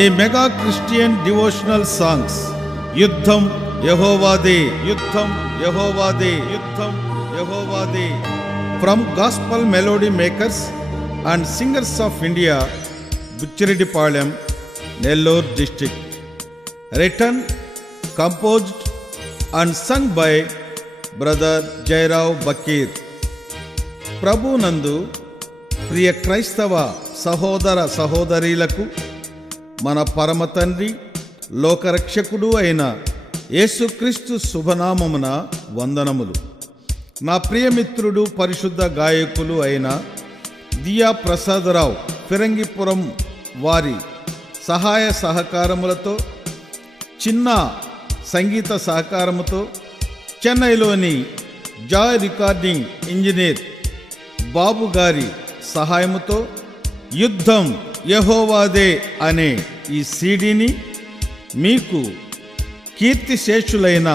ఏ mega Christian devotional songs. యుద్ధం యెహోవాదే, యుద్ధం యెహోవాదే, యుద్ధం యెహోవాదే. From gospel melody makers and singers of India, Buchireddypalem, Nellore district. Written, composed and sung by brother Jayarao Bakir. ప్రభునందు ప్రియ క్రైస్తవ సహోదర సహోదరీలకు మన పరమ తండ్రి లోకరక్షకుడు అయిన యేసుక్రీస్తు శుభనామమున వందనములు. నా ప్రియమిత్రుడు పరిశుద్ధ గాయకులు అయిన దియా ప్రసాదరావు ఫిరంగిపురం వారి సహాయ సహకారములతో, చిన్న సంగీత సహకారముతో, చెన్నైలోని జాయ్ రికార్డింగ్ ఇంజనీర్ బాబు గారి సహాయముతో యుద్ధం యెహోవాదే అనే ఈ సీడీని మీకు కీర్తిశేషులైన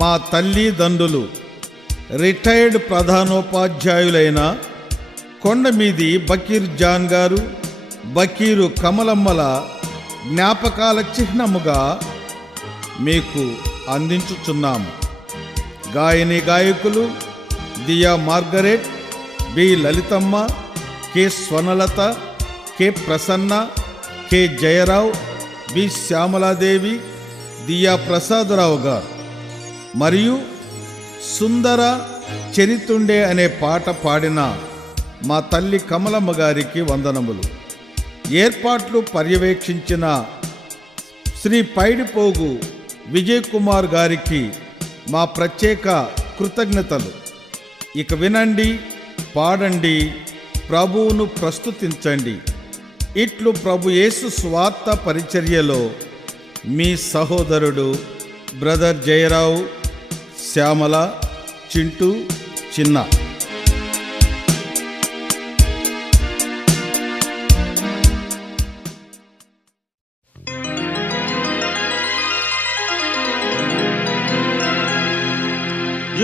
మా తల్లిదండ్రులు, రిటైర్డ్ ప్రధానోపాధ్యాయులైన కొండమీది బకీర్ జాన్ గారు, బకీరు కమలమ్మల జ్ఞాపకాల చిహ్నముగా మీకు అందించుచున్నాము. గాయని గాయకులు Diya Margaret, B Lalithamma, K Swarnalatha, K Prasanna, K Jayarao, B Shyamaladevi, Diya Prasadarao garu మరియు సుందర చరితుండే అనే పాట పాడిన మా తల్లి కమలమ్మ గారికి వందనములు. ఏర్పాట్లు పర్యవేక్షించిన శ్రీ పైడిపోగు విజయ్ కుమార్ గారికి మా ప్రత్యేక కృతజ్ఞతలు. ఇక వినండి, పాడండి, ప్రభువును ప్రస్తుతించండి. ఇట్లు ప్రభు యేసు స్వార్థ పరిచర్యలో మీ సహోదరుడు బ్రదర్ జయరావు, శ్యామల, చింటూ, చిన్న.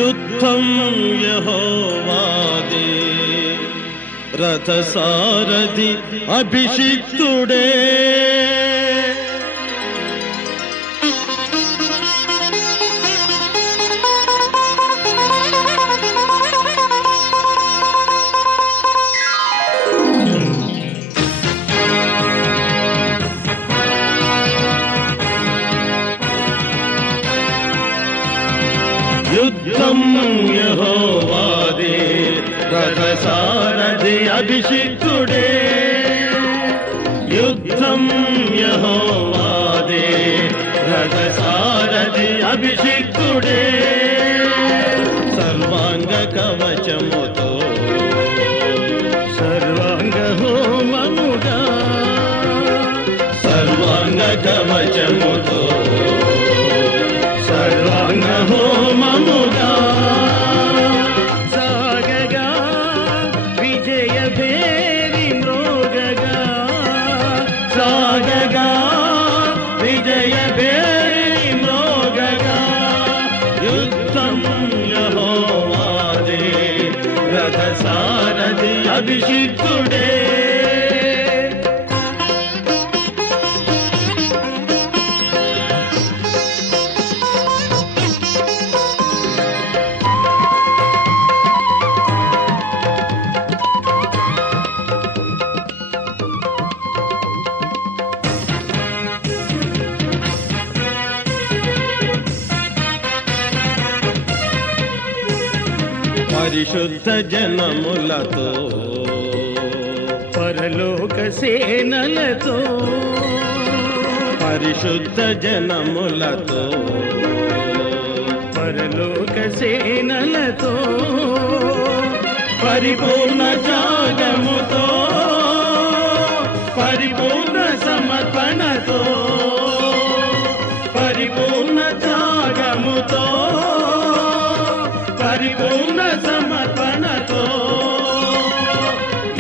యుద్ధం యెహోవాదే, రథసారథి అభిషిక్తుడే. యుద్ధం యెహోవాదే, రథసారథి అభిషిక్తుడే. యుద్ధం యెహోవాదే, రథసారథి అభిషిక్తుడే. సర్వాంగ కవచముతో, సర్వాంగ హోమముగా, సర్వాంగ కవచముతో, సర్వాంగ హోమముగా సాగగా, విజయ భేరి మ్రోగగా, సాగగా, విజయ భేరి మ్రోగగా. యుద్ధం యెహోవాదే, రథసారథి అభిషిక్తుడే. పరిశుద్ధ జనములతో, పరలోక సేనలతో, పరిశుద్ధ జనములతో, పరలోక సేనలతో, పరిపూర్ణ త్యాగముతో, పరిపూర్ణ సమర్పణతో, పరిపూర్ణ త్యాగముతో, పరిపూర్ణ సమర్పణతో.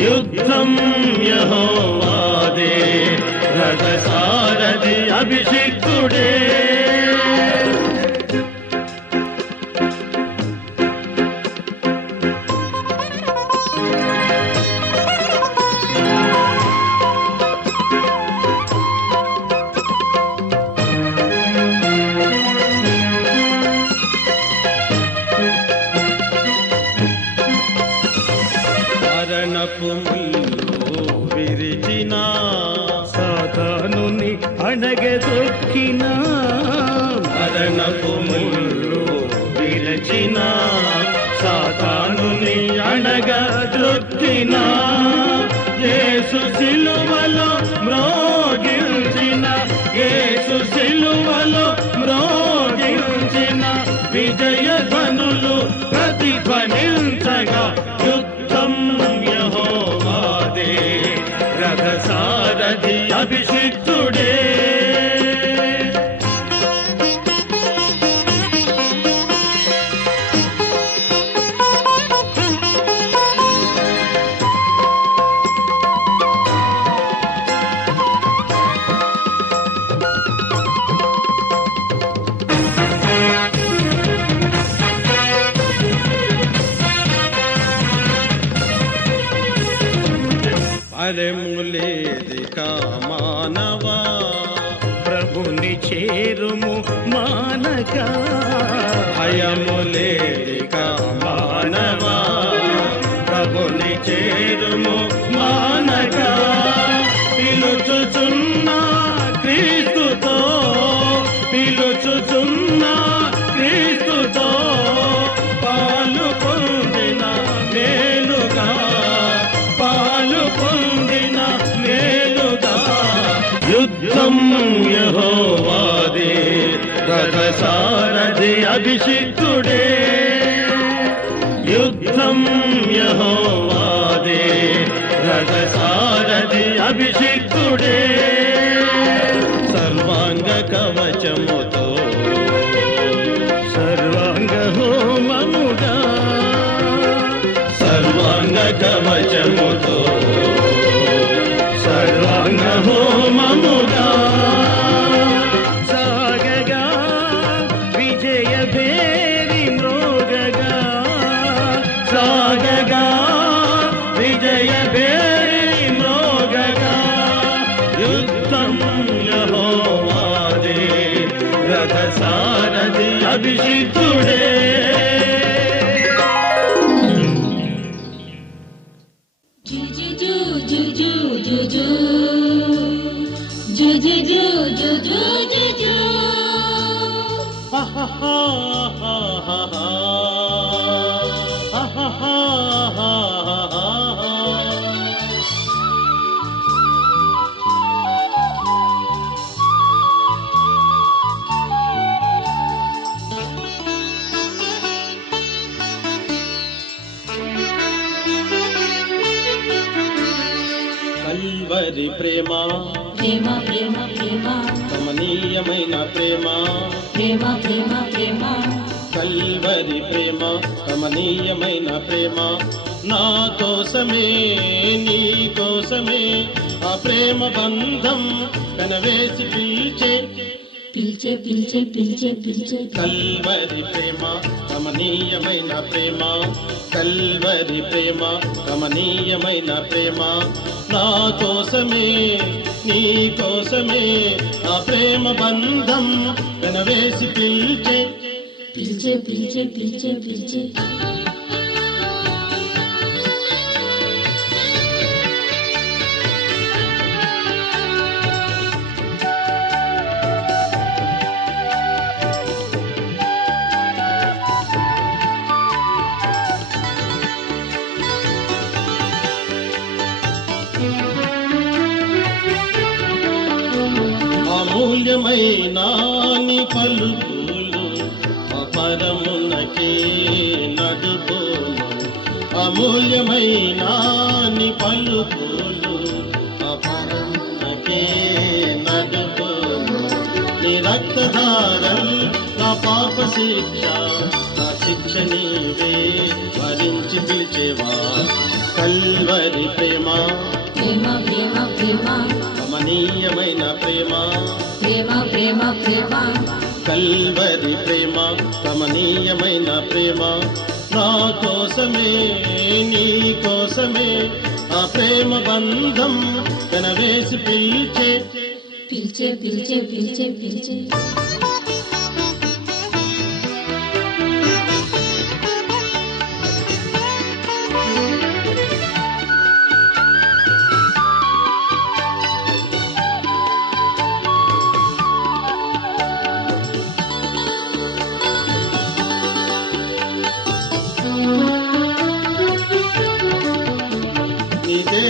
యుద్ధం యెహోవాదే, రథసారథి అభిషిక్తుడే. మరణపు ముల్లు విరిచిన సాతానుని అణగదొక్కిన మరణపు ముల్లు విరిచిన సాతానుని అణగదొక్కిన యేసు సిలువలో మ్రోగించిన యేసు సిలువలో మ్రోగించిన విజయ ధ్వనులు ప్రతిధ్వనించగా యుద్ధం యెహోవాదే రథసారథి అభిషిక్తుడే భయములేదిక మానవా ప్రభుని చేరుము మానక భయములేదిక మానవా ప్రభుని చేరుము మానక పిలుచుచున్న క్రీస్తుతో పిలుచుచున్న క్రీస్తుతో పాలు పొందిన మేలుగా పాలు పొందిన మేలుగా యుద్ధం యెహోవాదే రథసారథి అభిషిక్తుడే యుద్ధం యెహోవాదే రథసారథి అభిషిక్తుడే సర్వాంగ కవచముతో సర్వాంగ హోమముగా సర్వాంగ కవచముతో సర్వాంగ హోమముగా సాగగా విజయ భేరి మ్రోగగా సాగగా విజయ భేరి మ్రోగగా యుద్ధం యెహోవాదే రథసారథి అభిషిక్తుడే కల్వరి ప్రేమ ప్రేమ ప్రేమ ప్రేమ కమనీయమైన ప్రేమ ప్రేమ ప్రేమ ప్రేమ కల్వరి ప్రేమ కమనీయమైన ప్రేమ నా కోసమే నీ కోసమే ఆ ప్రేమ బంధం కనవేసి పిలిచే పిలిచే పిలిచే పిలిచే పిలిచే కల్వరి ప్రేమ కమనీయమైన ప్రేమ కల్వరి ప్రేమ కమనీయమైన ప్రేమ నా కోసమే నీ కోసమే ఆ ప్రేమ బంధం కనవేసి పిలిచే పిలిచే పిలిచే పిలిచే పిలిచే అమూల్యమైన నీ పలుకులు అపరమునకే నడుపును అమూల్యమైన నీ పలుకులు అపరమునకే నడుపును నీ రక్తధారల్ నా పాప శిక్ష నా శిక్ష నీవే భరించి పిలిచేవా కల్వరి ప్రేమ ప్రేమ ప్రేమ ప్రేమ కమనీయమైన ప్రేమ ప్రేమ ప్రేమ ప్రేమ కల్వరి ప్రేమ కమనీయమైన ప్రేమ నా కోసమే నీ కోసమే ఆ ప్రేమ బంధం కనవేసి పిలిచే పిలిచే పిలిచే పిలిచే పిలిచే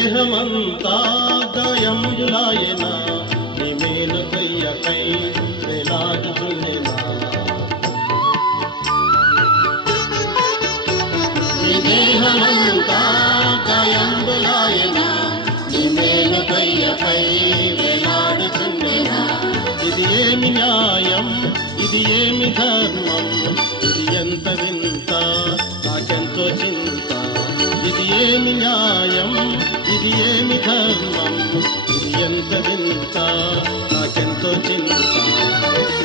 దేహమంతా గాయంబులాయన నీ మేలు కొయ్యకై వేలాడుచుండెనా నీ దేహమంతా గాయంబులాయన నీ మేలు కొయ్యకై వేలాడుచుండెనా ఇది ఏమి న్యాయం ఇది ఏమి ధర్మం ఇది ఎంత వింత నాకెంతో చింత ఇది ఏమి న్యాయం ఇది ఏమి ధర్మం ఇది ఎంత వింత నాకెంతో చింత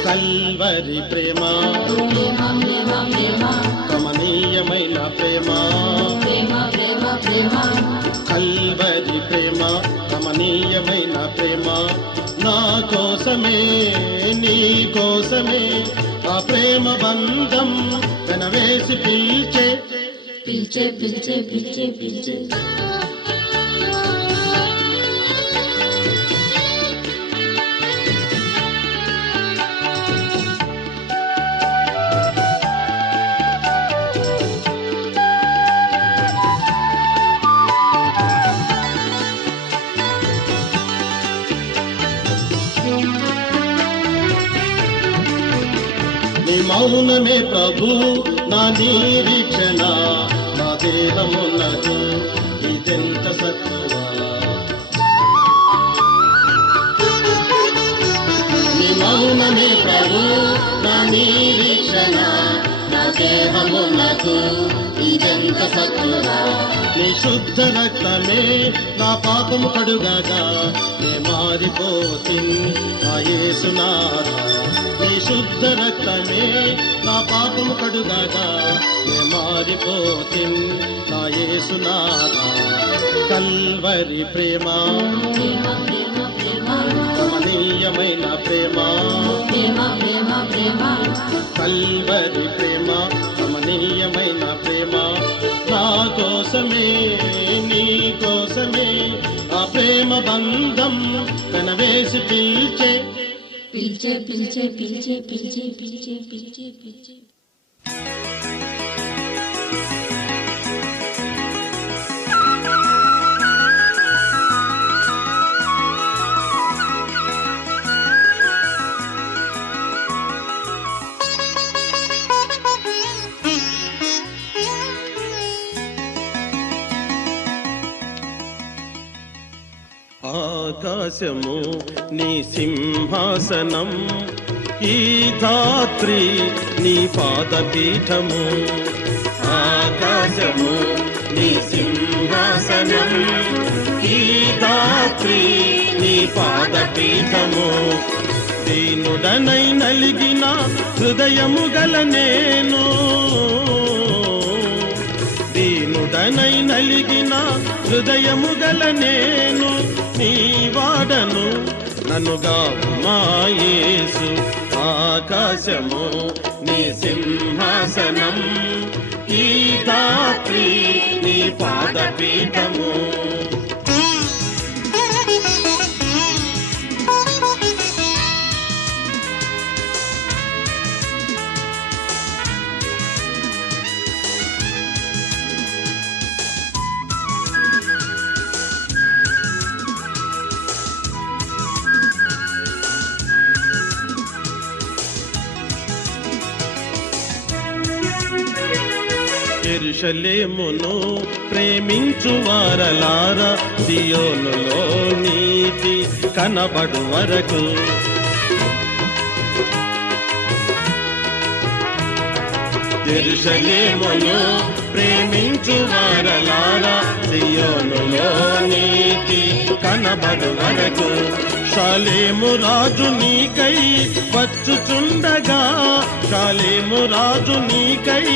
కల్వరి ప్రేమ ప్రేమ ప్రేమ ప్రేమ కమనీయమైన ప్రేమ ప్రేమ ప్రేమ ప్రేమ కల్వరి ప్రేమ కమనీయమైన ప్రేమ నా కోసమే నీ కోసమే ఆ ప్రేమ బంధం వెనవేసి పిలిచే పిలిచే పిలిచే పిలిచే పిలిచే నీ మౌనమే ప్రభు నా నిరీక్షణ నా దేహమున్నది ఇదెంత సత్తువా నీ మౌనమే ప్రభు నా నిరీక్షణ నా దేహమున్నది ఇదెంత సత్తువా నీ శుద్ధ రక్తమే నా పాపము కడుగగా నే మారిపోతిన్ నా యేసునాథా నీ శుద్ధ రక్తమే నా పాపము కడుగగా నే మారిపోతిన్ నా యేసునాథా కల్వరి ప్రేమ ప్రేమ ప్రేమ ప్రేమ కమనీయమైన ప్రేమ ప్రేమ ప్రేమ ప్రేమ కల్వరి ప్రేమ కమనీయమైన ప్రేమ నా కోసమే నీ కోసమే ఆ ప్రేమ బంధం వెనవేసి పిలిచే పిలిచే పిలిచే పిలిచే పిలిచే పిలిచే పిలిచే పిలిచే ఆకాశము నీ సింహాసనం ఈ ధాత్రి నీ పాదపీఠము ఆకాశము నీ సింహాసనం ఈ ధాత్రి నీ పాదపీఠము దీనుడనై నలిగిన హృదయము గల నేను దీనుడనై నలిగిన హృదయము గల నేను నీ వాడను నన్నుగా మా యేసు ఆకాశము నీ సింహాసనం ఈ ధాత్రి నీ పాదపీఠము యెరూషలేమును ప్రేమించు వారలారా సియోనులో నీతి కనబడు వరకు యెరూషలేమును ప్రేమించు వారలారా సియోనులో నీతి కనబడు వరకు షాలేము రాజు నీకై వచ్చుచుండగా షాలేము రాజు నీకై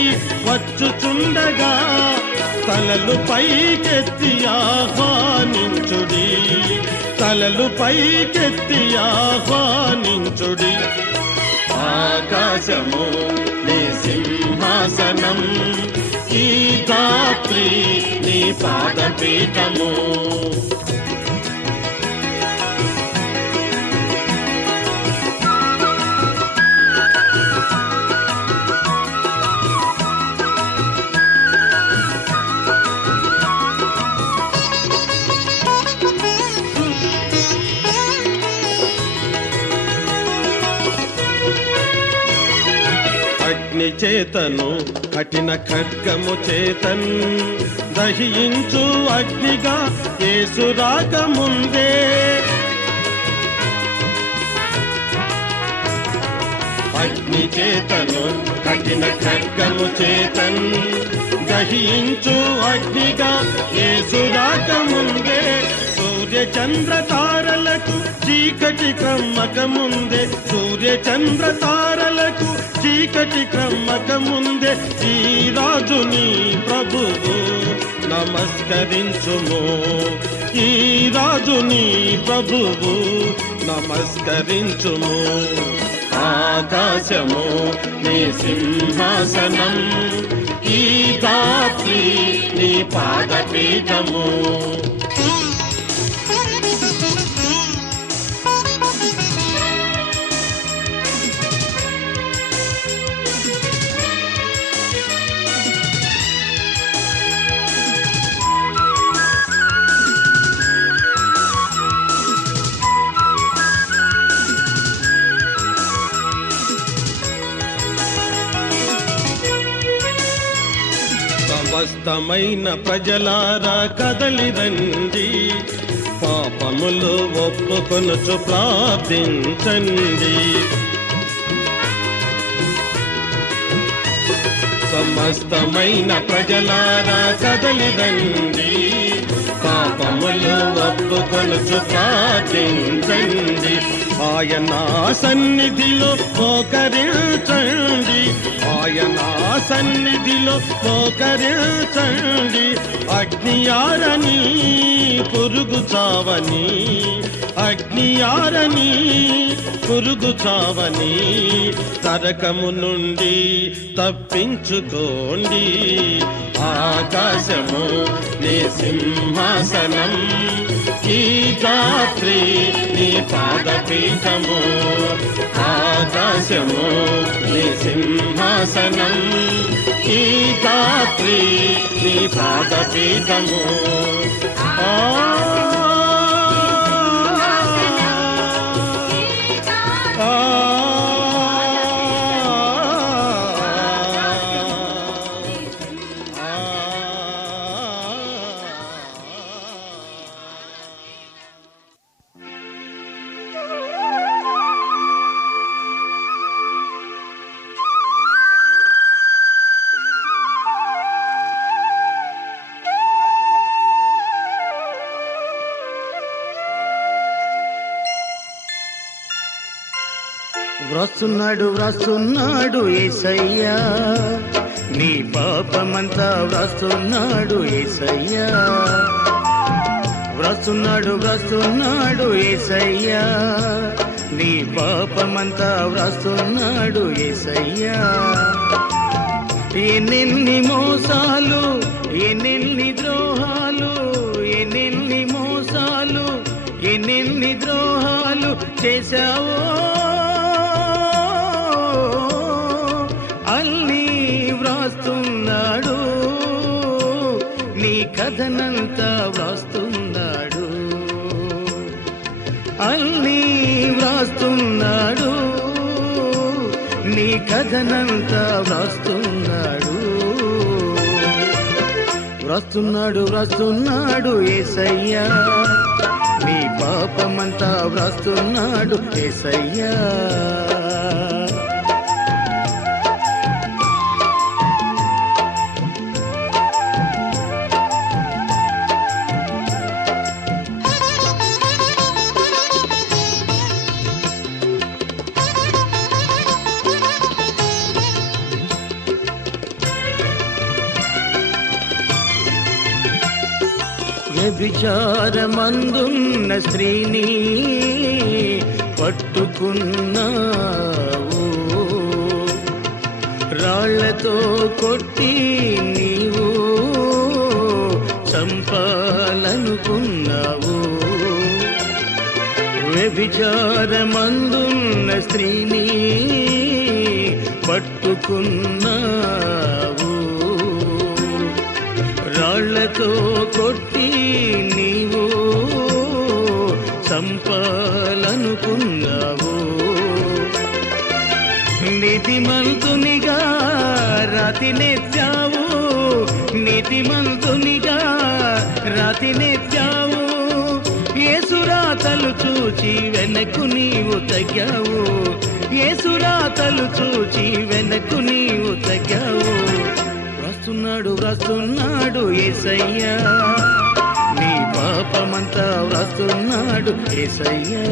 వచ్చుచుండగా తలలు పైకెత్తి ఆహ్వానించుడి తలలు పైకెత్తి ఆహ్వానించుడి ఆకాశము నీ సింహాసనం ఈ ధాత్రి నీ పాదపీఠము చేతను కఠిన ఖడ్గము చేతన్ దహించు అగ్నిగా యేసు రాకముందే అగ్ని చేతను కఠిన ఖడ్గము చేతన్ దహించు అగ్నిగా యేసు రాకముందే సూర్య చంద్ర తారలకు చీకటి క్రమ్మక ముందే సూర్య చంద్ర తారలకు చీకటి క్రమ్మక ముందే ఈ రాజుని ప్రభువు నమస్కరించుము ఈ రాజుని ప్రభువు నమస్కరించుము ఆకాశము నీ సింహాసనం ఈ రాత్రి నీ పాదపీఠము సమస్తమైన ప్రజలారా కదలిరండి పాపములు ఒప్పుకొనుచు ప్రార్థించండి సమస్తమైన ప్రజలారా కదలిరండి పాపములు ఒప్పుకొనుచు ప్రార్థించండి ఆయన సన్నిధిలో మోకరించండి ఆయన సన్నిధిలో మోకరించండి అగ్నియారని పురుగు చావని అగ్నియారని పురుగు చావని నరకము నుండి తప్పించుకోండి ఆకాశము నీ సింహాసనం ఈ రాత్రి నీ పాదపీఠము ఆకాశము నీ సింహాసనం ఈ రాత్రి నీ పాదపీఠము వ్రాస్తున్నాడు వ్రాస్తున్నాడు యేసయ్యా నీ పాపమంతా వ్రాస్తున్నాడు యేసయ్యా వ్రాస్తున్నాడు వ్రాస్తున్నాడు యేసయ్యా నీ పాపమంతా వ్రాస్తున్నాడు యేసయ్యా ఎన్నెన్ని మోసాలు ఎన్నెన్ని ద్రోహాలు ఎన్నెన్ని మోసాలు ఎన్నెన్ని ద్రోహాలు చేశావో అల్లి వ్రాస్తున్నాడు నీ కథనంతా వ్రాస్తున్నాడు అల్లి వ్రాస్తున్నాడు నీ కథనంతా వ్రాస్తున్నాడు వ్రాస్తున్నాడు వ్రాస్తున్నాడు యేసయ్యా నీ పాపమంతా వ్రాస్తున్నాడు యేసయ్యా వ్యభిచారమందున్న స్త్రీని పట్టుకున్నావు రాళ్లతో కొట్టి నీవు చంపాలనుకున్నావు వ్యభిచారమందున్న స్త్రీని పట్టుకున్నావు రాళ్లతో కొట్టి నీవు చంపాలనుకున్నావు నీతిమంతునిగా రాతినెత్తావు, నీతిమంతునిగా రాతినెత్తావు. యేసురాతలు చూచి వెనక్కు నీవు తగ్గావు, యేసురాతలు చూచి వెనక్కు నీవు తగ్గావు. వ్రాస్తున్నాడు వ్రాస్తున్నాడు యేసయ్యా, నీ పాపమంతా వ్రాస్తున్నాడు యేసయ్యా.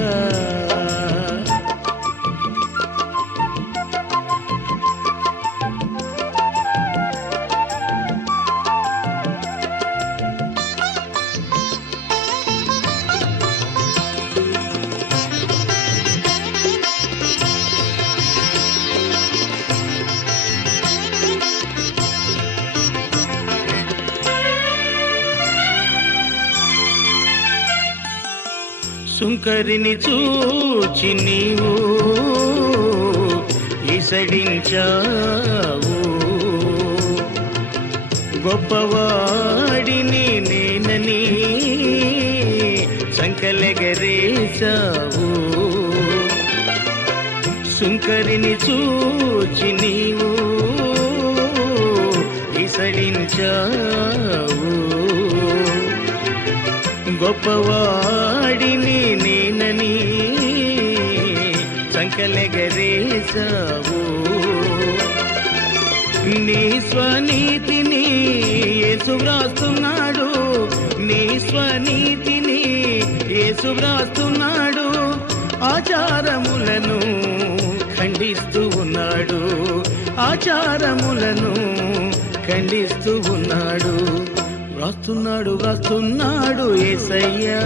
సుంకరిని చూచి నీవు ఈసడించావు, గొప్పవాడిని నేనని సంకలెగరేశావు. సుంకరిని చూచి నీవు ఈసడించావు, గొప్పవాడిని నేనని సంకలెగరేశావు. నీ స్వనీతిని యేసు వ్రాస్తున్నాడు, నీ స్వనీతిని యేసు వ్రాస్తున్నాడు. ఆచారములను ఖండిస్తూ ఉన్నాడు, ఆచారములను ఖండిస్తూ ఉన్నాడు. వ్రాస్తున్నాడు వ్రాస్తున్నాడు యేసయ్యా,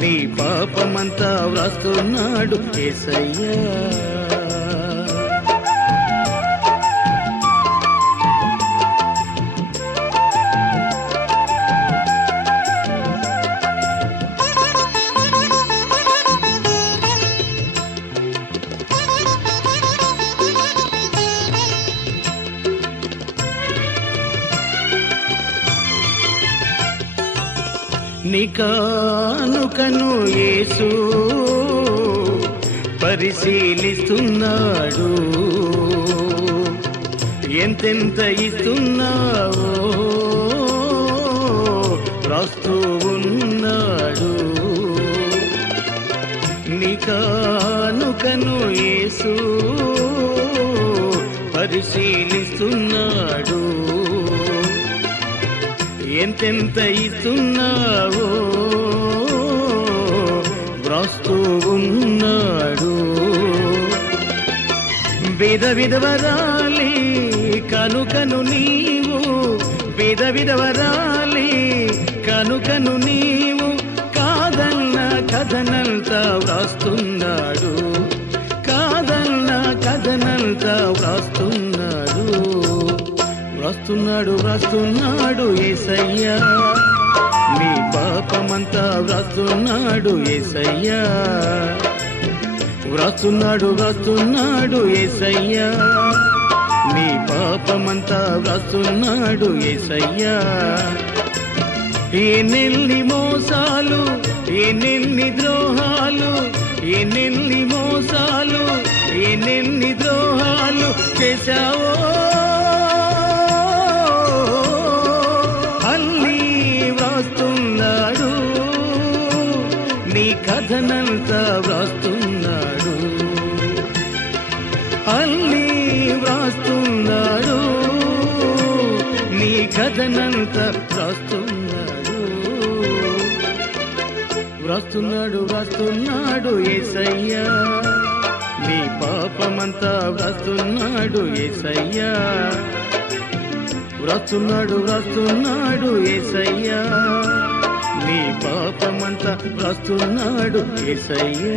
నీ పాపమంతా వ్రాస్తున్నాడు యేసయ్యా. నీ కానుకను యేసు పరిశీలిస్తున్నాడు, ఎంతెంత ఇస్తున్నావో రాస్తూ ఉన్నాడు. నీ కానుకను యేసు పరిశీలిస్తున్నాడు, ఎంతెంత ఇస్తున్నావో వ్రాస్తూ ఉన్నాడు. విధ విధవరాలి కనుకను నీవు, విధ విధవరాలి కనుకను నీవు. కాదన్న కథనంతా వ్రాస్తున్నాడు, కాదన్న కథనంతా వ్రాస్తున్నాడు. వ్రాస్తున్నాడు వ్రాస్తున్నాడు యేసయ్యా, నీ పాపమంతా వ్రాస్తున్నాడు యేసయ్యా. వ్రాస్తున్నాడు వ్రాస్తున్నాడు యేసయ్యా, నీ పాపమంతా వ్రాస్తున్నాడు యేసయ్యా. ఎన్నెల్ని మోసాలు, ఎన్నెల్ని ద్రోహాలు, ఎన్నెల్ని మోసాలు, ఎన్నెల్ని ద్రోహాలు చేశావో వ్రాస్తున్నాడు, నీ కథనంతా వ్రాస్తున్నాడు, అల్లి వ్రాస్తున్నాడు, నీ కథనంతా వ్రాస్తున్నాడు. వ్రాస్తున్నాడు వ్రాస్తున్నాడు యేసయ్యా, నీ పాపమంతా వ్రాస్తున్నాడు యేసయ్యా. వ్రాస్తున్నాడు వ్రాస్తున్నాడు యేసయ్యా, నీ పాపమంతా వ్రాస్తున్నాడు యేసయ్యా.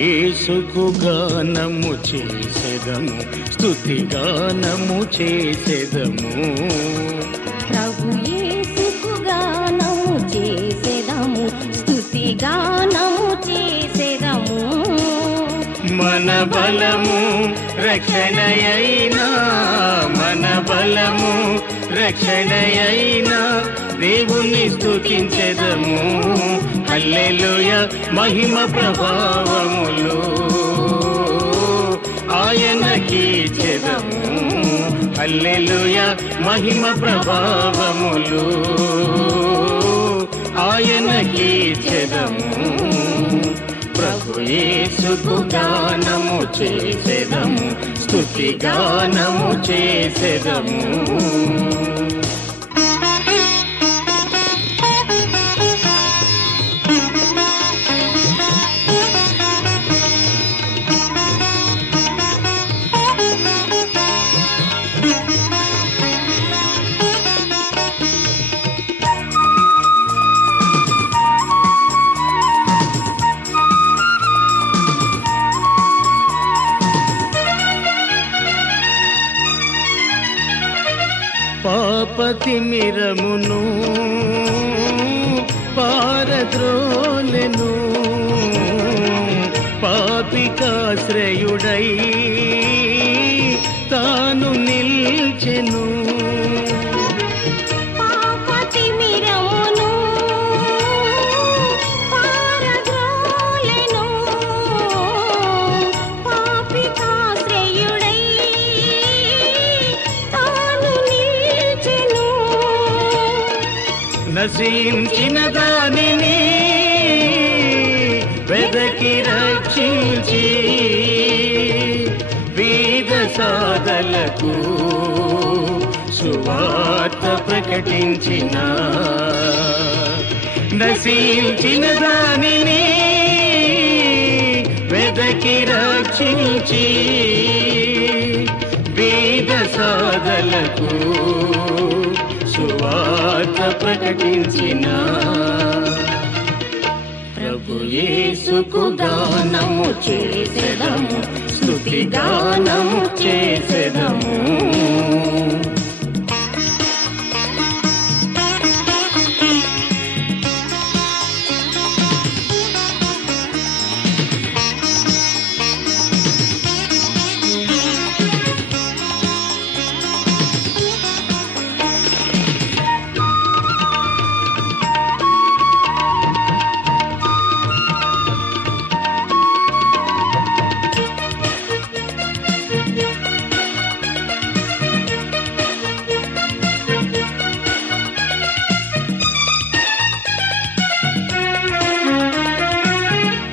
యేసుకు గానము చేసెదము, స్తుతి గానము చేసెదము. ప్రభు యేసుకు గానము చేసెదము, స్తుతి గానము చేసెదము. మన బలము రక్షణయైనా, మన బలము రక్షణయైనా దేవుని స్తుతించెదము. హల్లెలూయా మహిమ ప్రభావములు ఆయనకిచ్చెదము. హల్లెలూయా మహిమ ప్రభావములు ఆయనకిచ్చెదము. ప్రభు యేసుకు గానము చేసెదము, స్తుతి గానము చేసెదము. పాపతిమిరమును పారద్రోలెను, పాపికాశ్రయుడై తాను నిల్చెను. పాపతిమిరమును పారద్రోలెను, పాపికాశ్రయుడై తాను నిల్చెను. నశించిన దానిని వెదకి రక్షించి వీద సాధలకు సువార్త ప్రకటించిన. నశించిన దానిని వెదకి రక్షించి వీద సాధలకు సువార్త ప్రకటించిన. ప్రభు యేసుకు గానము చేసెదము, స్తుతి గానము చేసెదము.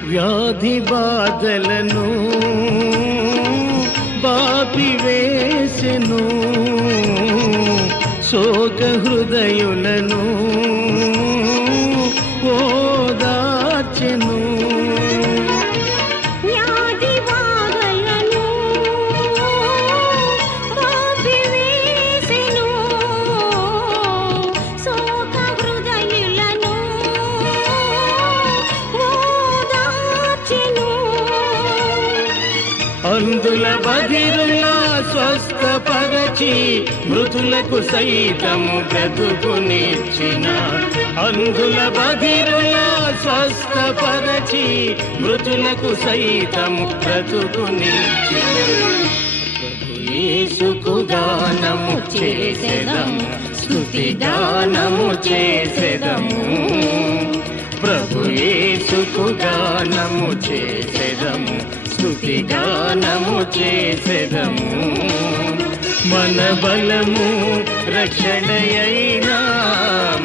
వ్యాధి బాధలను బాపివేసెను, శోక హృదయులను ఓదార్చెను. వ్యాధి బాధలను బాపివేసెను, శోక హృదయులను ఓదార్చెను. అందుల బధిరులా స్వస్థపరచి మృతులకు సైతము బ్రతుకునిచ్చిన. అందుల బధిరులా స్వస్థపరచి మృతులకు సైతము బ్రతుకునిచ్చిన. ప్రభు యేసుకు గానము చేసెదము, స్తుతి గానము చేసెదము. ప్రభు యేసుకు గానము చేసెదము, స్తుతి గానము చేసెదము. మన బలము రక్షణయైనా,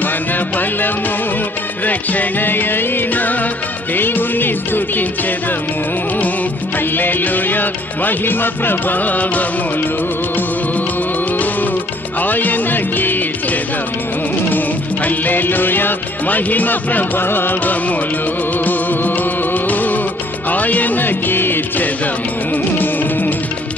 మన బలము రక్షణయైనా దేవుని స్తుతించెదము. హల్లెలూయా మహిమ ప్రభావములు ఆయనకిచ్చెదము. హల్లెలూయా మహిమ ప్రభావములు ఆయనకిచ్చెదము.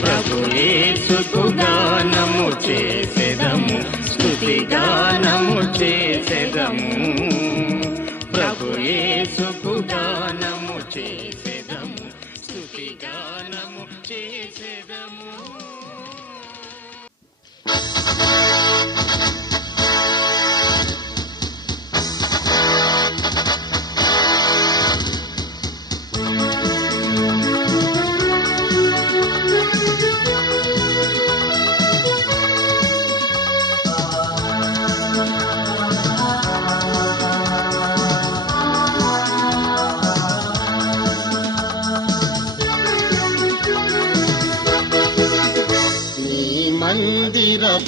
ప్రభు యేసుకు గానము చేసెదము, స్తుతి గానము చేసెదము. ప్రభు యేసుకు గానము చేసెదము,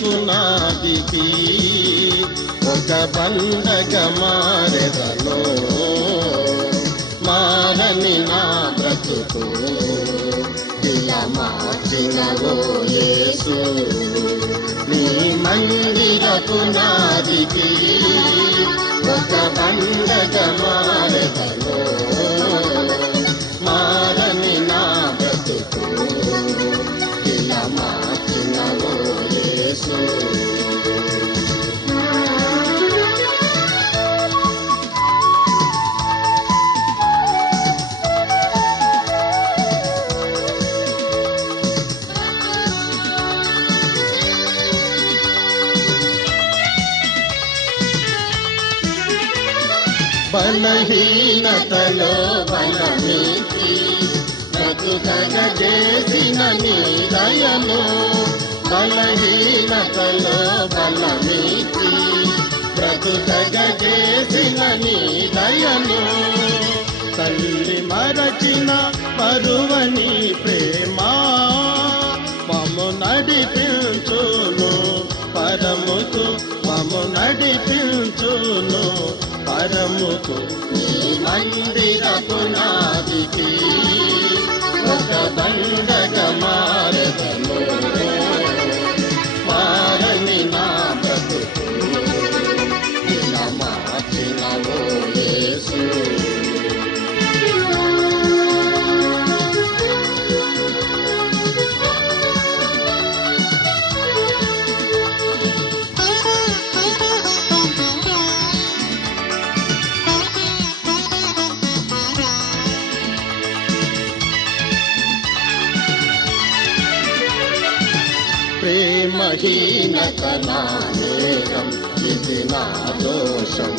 పునాదికి ఒక బండగా మారెదను. మారని నా బ్రతుకు ఇలా మార్చినవో యేసు. నీ మందిర పునాదికి ఒక బండగా మారెదను. మారని నా బ్రతుకు ఇలా మార్చినవో యేసు. బలహీనతలో బలమిచ్చి బ్రతుకగజేసిన నీ దయను. బలహీనతలో బలమిచ్చి బ్రతుకగజేసిన నీ దయను. తల్లి మరచిన పరువని ప్రేమ మమ్ము నడిపించును పరముకు. మమ్ము నడిపించును పరముకు. నీ మందిర పునాదికి ఒక బండగా మారెదను. మారని నా బ్రతుకు ఇలా మార్చినవో యేసు. ప్రేమహీనత నా నేరం ఇది నా దోషం.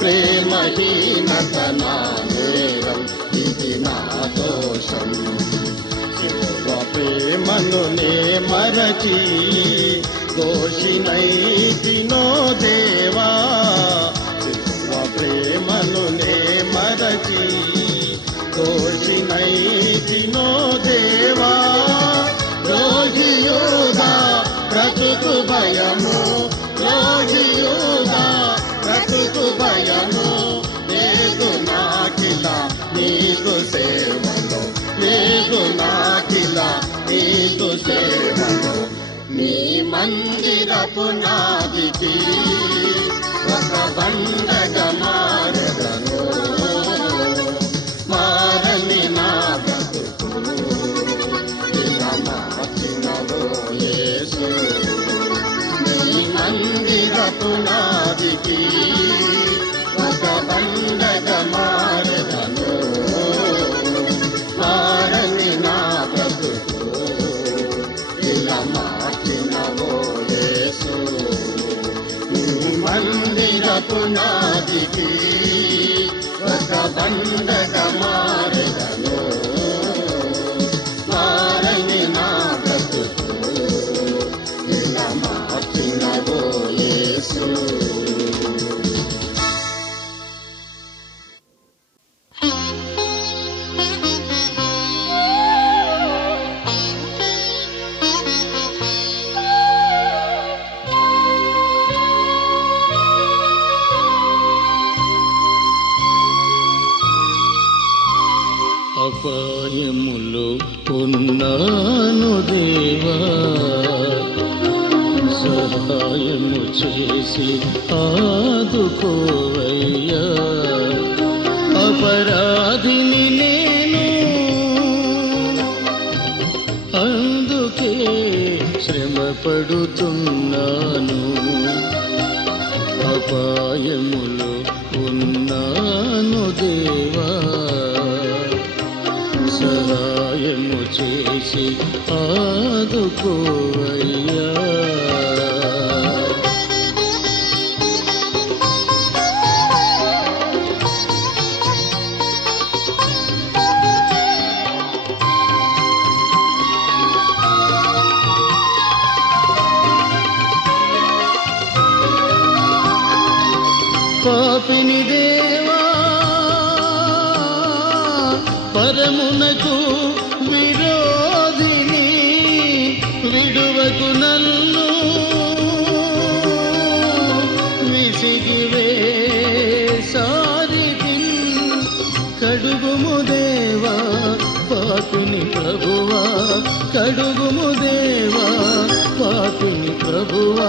ప్రేమహీనత నా నేరం ఇది నా దోషం. శివ ప్రేమను నే మరచి దోషినైతినో దేవా. శివ ప్రేమను నే మరచి దోషినైతినో దేవా. రోగియోదా బ్రతుకు భయము. రోగియోదా బ్రతుకు భయము. లేదు నాకిలా నీకు సేవలో. లేదు నాకిలా నీకు సేవలో. నీ మందిర పునాదికి ఒక బండగా మారెదను. మారని నా బ్రతుకు ఇలా మార్చినవో యేసు. నీ మందిర పునాదికి ఒక బండగా మారెదను. మారని నా బ్రతుకు ఇలా మార్చినవో యేసు. నీ మందిర పునాదికి ఒక బండగా మారెదను. మారని నా బ్రతుకు ఇలా మార్చినవో యేసు. అపాయములో ఉన్నాను దేవా. సహాయము చేసి ఆదుకోవయ్యా. అపరాధిని నేను అందుకే శ్రమ పడుతున్నాను. అపాయములో ఉన్నాను దేవా. సహాయము చేసి ఆదుకోవయ్యా. పాపిని దేవా పరమునకు విరోధిని విడువకు నన్ను కడుగుము దేవా పాపిని ప్రభువా, కడుగుము దేవా పాపిని ప్రభువా,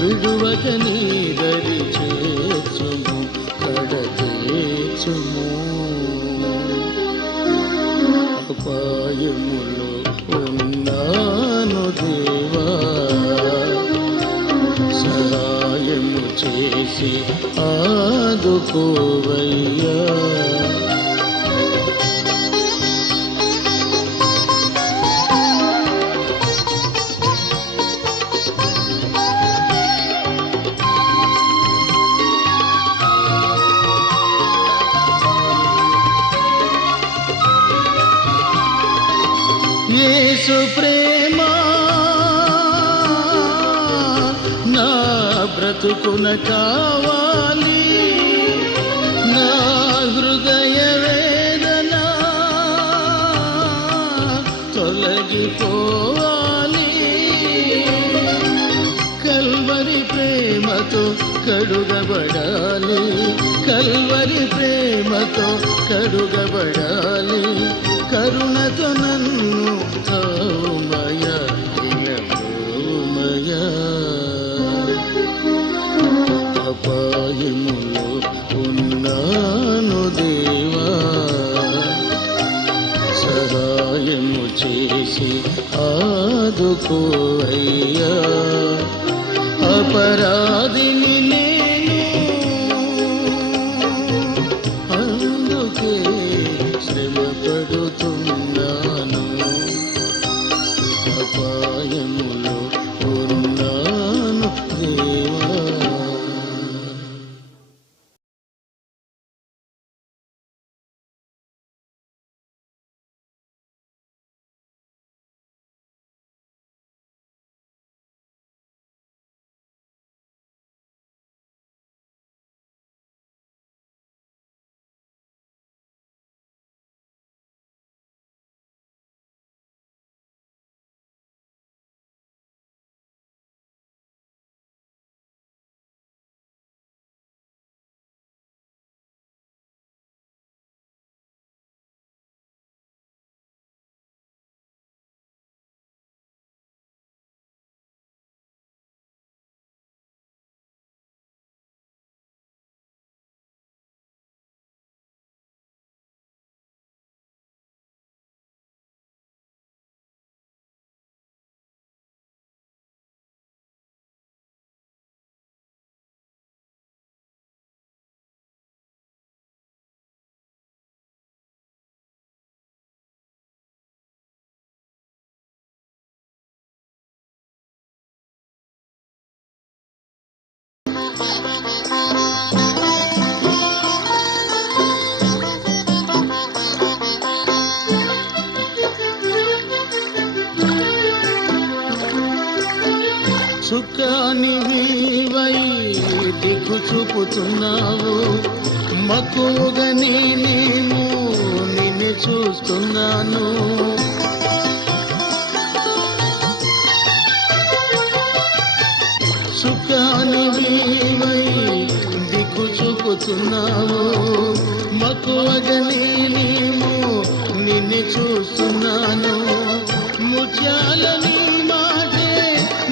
విడువక నీ దరి చేర్చుము కడతేర్చుము. అపాయములో ఉన్నాను దేవా, సహాయము చేసి ఆదుకోవయ్యా. యేసు ప్రేమ నా బ్రతుకున కావాలి, నా హృదయ వేదన తొలగిపోవాలి. కల్వరి ప్రేమతో కడుగబడాలి, కల్వరి ప్రేమతో కడుగబడాలి. కరుణతో నన్ను తావుమయ ఇలమయ. అపాయములో ఉన్నాను దేవా, సహాయము చేసి ఆదుకోవయ్యా. అపరాధిని అందుకే శ్రమపడుతున్నాను. అపాయములో ఉన్నాను దేవా. సుఖానివి వై దిక్కు చూపుతున్నావు, మక్కువగా నేనేమో నిన్ను చూస్తున్నాను. సుఖానివి వై దిక్కు చూపుతున్నావు, మక్కువగా నేనేమో నిన్ను చూస్తున్నాను. ముత్యాలని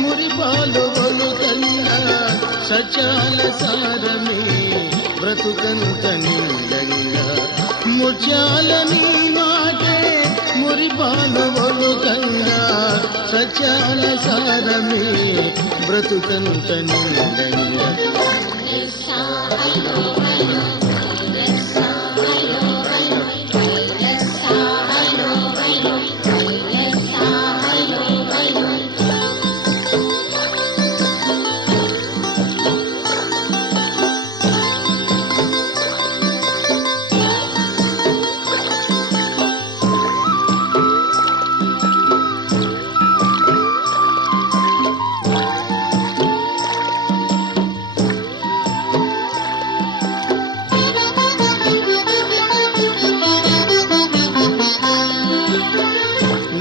మురిపాలు బలుకన్నా సచాల సారమే బ్రతుకంత నిండంగా. ముత్యాలని మాటే మురిపాలు బలుకన్నా సచాల సారమే బ్రతుకంత నిండంగా.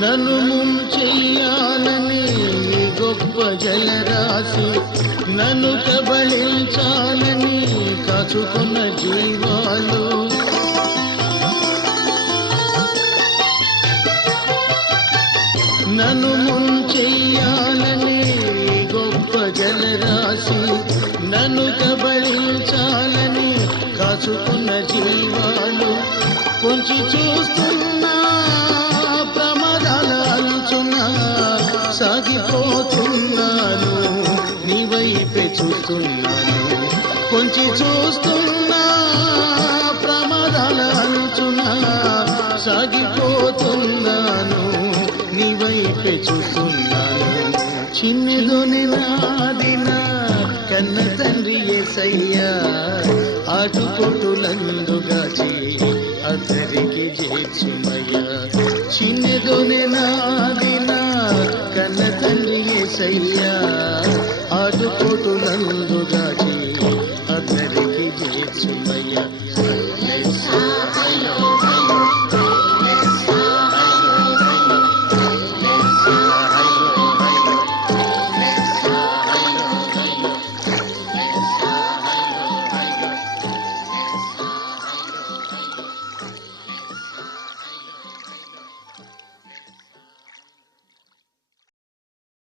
నన్ను ముంచెయ్యాలని గొప్ప జలరాశి, నన్ను కబళించాలని కాచుకున్న జీవాలు. కొంచెం చూస్తున్నా ప్రమాదాల అంచున్నా సాగిపోతున్నాను నీ వైపే చూస్తున్నాను కొంచెం చూస్తున్నా ప్రమాదాల అంచున్నా సాగిపోతున్నాను నీ వైపే చూస్తున్నాను చిన్నదోని నాదిన కన్న తండ్రి యేసయ్యా ఆటుపోటులందుగాచి అతరికి చేర్చుమయ్యా చిన్నదోని నాదిన కన్న తండ్రి యేసయ్యా ఆటుపోటులందు